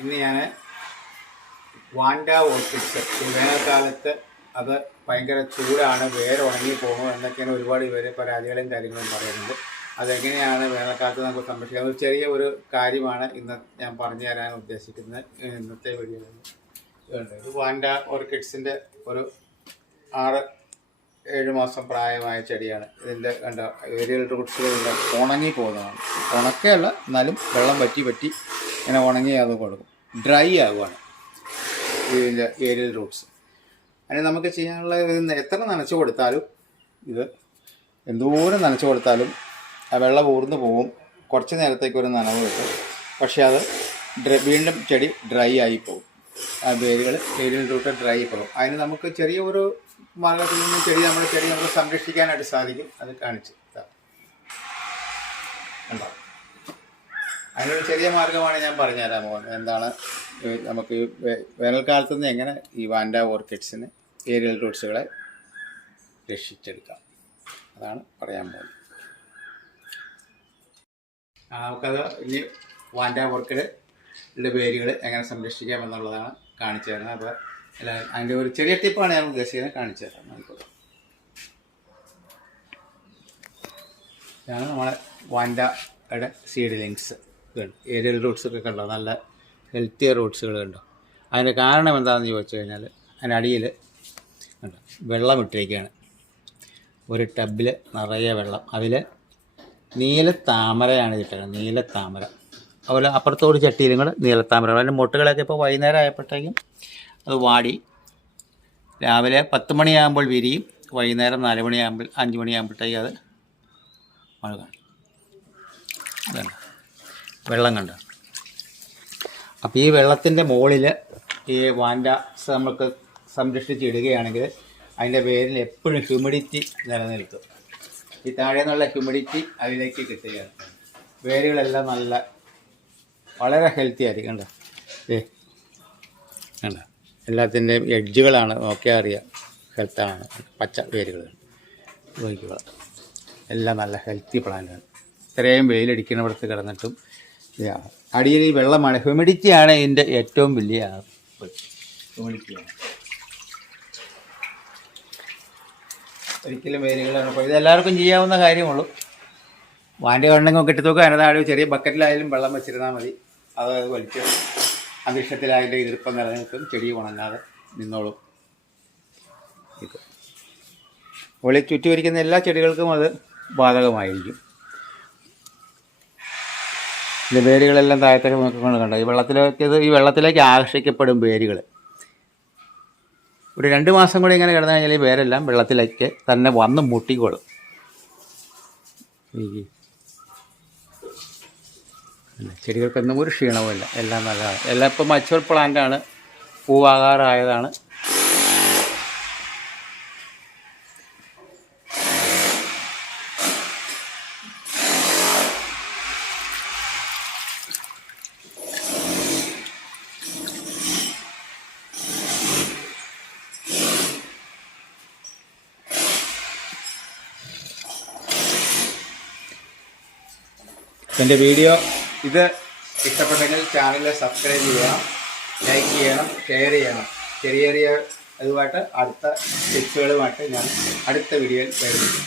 ഇന്ന് ഞാൻ Wanda orchids ഈ വേനൽക്കാലത്ത് അത് ഭയങ്കര ചൂടാണ്, വേര് ഉണങ്ങി പോകും എന്നൊക്കെയാണ് ഒരുപാട് പേര് പരാതികളും കാര്യങ്ങളും പറയുന്നത്. അതെങ്ങനെയാണ് വേനൽക്കാലത്ത് നമുക്ക് സംരക്ഷിക്കാം, ഒരു ചെറിയ ഒരു കാര്യമാണ് ഇന്ന് ഞാൻ പറഞ്ഞു തരാൻ ഉദ്ദേശിക്കുന്നത് ഇന്നത്തെ വീഡിയോയിൽ. ഇത് വാൻഡ ഓർക്കിഡ്സിൻ്റെ ഒരു 6-7 മാസം പ്രായമായ ചെടിയാണ്. ഇതിൻ്റെ കണ്ട ഏരിയൽ റൂട്ട്സുകളുടെ ഉണങ്ങി പോകുന്നതാണ്. ഉണക്കയല്ല, എന്നാലും വെള്ളം പറ്റി ഇങ്ങനെ ഉണങ്ങി അത് കൊടുക്കും, ഡ്രൈ ആകുവാണ് ഇതിൻ്റെ ഏരിയൽ റൂട്ട്സ്. അതിന് നമുക്ക് ചെയ്യാനുള്ള എത്ര നനച്ചു കൊടുത്താലും, ഇത് എന്തോരം നനച്ചു കൊടുത്താലും ആ വെള്ളം ഊർന്നു പോകും. കുറച്ച് നേരത്തേക്ക് ഒരു നനവ് കിട്ടും, പക്ഷേ അത് വീണ്ടും ചെടി ഡ്രൈ ആയി പോകും. ആ വേരുകൾ ഏരിയൽ റൂട്ട് ഡ്രൈ പോകും. അതിന് നമുക്ക് ചെറിയ ഒരു മാർഗത്തിൽ നിന്ന് നമ്മുടെ ചെടി നമുക്ക് സംരക്ഷിക്കാനായിട്ട് സാധിക്കും. അത് കാണിച്ച് ഉണ്ടോ? അതിനൊരു ചെറിയ മാർഗ്ഗമാണ് ഞാൻ പറഞ്ഞുതരാൻ പോകുന്നത്. എന്താണ് നമുക്ക് വേനൽക്കാലത്തു നിന്ന് എങ്ങനെ ഈ വാൻഡ ഓർക്കിഡ്സിന് ഏരിയൽ റൂട്ട്സുകളെ രക്ഷിച്ചെടുക്കാം, അതാണ് പറയാൻ പോകുന്നത്. നമുക്കത് ഇനി വാൻഡ ഓർക്കിഡിൻ്റെ വേരുകൾ എങ്ങനെ സംരക്ഷിക്കാം എന്നുള്ളതാണ് കാണിച്ചു തരുന്നത്. അപ്പോൾ അതിൻ്റെ ഒരു ചെറിയ ടിപ്പാണ് ഞാൻ ഉദ്ദേശിക്കുന്നത്, കാണിച്ചു തരാം. നമുക്കത് ഇതാണ് നമ്മളെ വാൻഡയുടെ സീഡ്ലിങ്സ്. ഏരിയൽ റൂട്ട്സൊക്കെ കണ്ടോ, നല്ല ഹെൽത്തിയർ റൂട്ട്സുകൾ കണ്ടോ. അതിൻ്റെ കാരണം എന്താണെന്ന് ചോദിച്ചു കഴിഞ്ഞാൽ, അതിനടിയിൽ കണ്ടോ വെള്ളം ഇട്ടിരിക്കുകയാണ്. ഒരു ടബിൽ നിറയെ വെള്ളം, അതിൽ നീലത്താമരയാണ് കിട്ടുന്നത്. നീലത്താമര, അതുപോലെ അപ്പുറത്തോട് ചട്ടിയിലും കൂടെ നീലത്താമര. അതിൻ്റെ മുട്ടുകളൊക്കെ ഇപ്പോൾ വൈകുന്നേരം ആയപ്പോഴത്തേക്കും അത് വാടി. രാവിലെ 10 മണിയാകുമ്പോൾ വിരിയും, വൈകുന്നേരം 4 മണിയാകുമ്പോൾ 5 മണിയാകുമ്പോഴത്തേക്കും അത് മഴ കാണും. ഇതാണ് വെള്ളം കണ്ടോ. അപ്പോൾ ഈ വെള്ളത്തിൻ്റെ മുകളിൽ ഈ വാൻഡ നമുക്ക് സംരക്ഷിച്ചിടുകയാണെങ്കിൽ അതിൻ്റെ വേരിൽ എപ്പോഴും ഹ്യൂമിഡിറ്റി നിലനിൽക്കും. ഈ താഴെ നിന്നുള്ള ഹ്യൂമിഡിറ്റി അതിലേക്ക് കിട്ടുകയാണ്. വേരുകളെല്ലാം വളരെ ഹെൽത്തി ആയിരിക്കും. കണ്ടോ, കണ്ടോ, എല്ലാത്തിൻ്റെയും എഡ്ജുകളാണ് നോക്കിയാൽ അറിയാം ഹെൽത്താണ്. പച്ച വേരുകൾ നോക്കുക, എല്ലാം നല്ല ഹെൽത്തി പ്ലാന്റാണ്. ഇത്രയും വെയിലടിക്കുന്നിടത്ത് കിടന്നിട്ടും അടിയിൽ ഈ വെള്ളമാണ്, ഹ്യൂമിഡിറ്റിയാണ് ഇതിൻ്റെ ഏറ്റവും വലിയ ഹ്യൂമിഡിറ്റിയാണ്. ഒരിക്കലും വേരുകളാണ്. അപ്പോൾ ഇതെല്ലാവർക്കും ചെയ്യാവുന്ന കാര്യമുള്ളൂ. വാൻഡ കണ്ടെങ്കിൽ കെട്ടിത്തൂക്കുക, അതിനകത്ത് ചെറിയ ബക്കറ്റിലായാലും വെള്ളം വെച്ചിരുന്നാൽ മതി. അത് വലിച്ച് അന്തരീക്ഷത്തിൽ അതിൻ്റെ ഈർപ്പം നിലനിൽക്കും, ചെടി ഉണങ്ങാതെ നിന്നോളും. ഒളി ചുറ്റി വരിക്കുന്ന എല്ലാ ചെടികൾക്കും അത് ബാധകമായിരിക്കും. ഇതിൻ്റെ വേരുകളെല്ലാം താഴത്തേക്ക് നോക്കിക്കൊണ്ട് കണ്ടോ, ഈ വെള്ളത്തിലേക്ക് ആകർഷിക്കപ്പെടും വേരുകൾ. ഒരു 2 മാസം കൂടി ഇങ്ങനെ കിടന്നു കഴിഞ്ഞാൽ ഈ വേരെല്ലാം വെള്ളത്തിലേക്ക് തന്നെ വന്ന് മുട്ടിക്കോളും. ചെടികൾക്കൊന്നും ഒരു ക്ഷീണവുമില്ല, എല്ലാം നല്ലതാണ്. എല്ലാം ഇപ്പോൾ മച്ചുവർ പ്ലാന്റാണ്, പൂവാകാറായതാണ്. എൻ്റെ വീഡിയോ ഇത് ഇഷ്ടപ്പെട്ടെങ്കിൽ ചാനൽ സബ്സ്ക്രൈബ് ചെയ്യണം, ലൈക്ക് ചെയ്യണം, ഷെയർ ചെയ്യണം. ചെറിയ അതുമായിട്ട് അടുത്ത ടിപ്സുകളുമായിട്ട് ഞാൻ അടുത്ത വീഡിയോയിൽ വരുന്നു.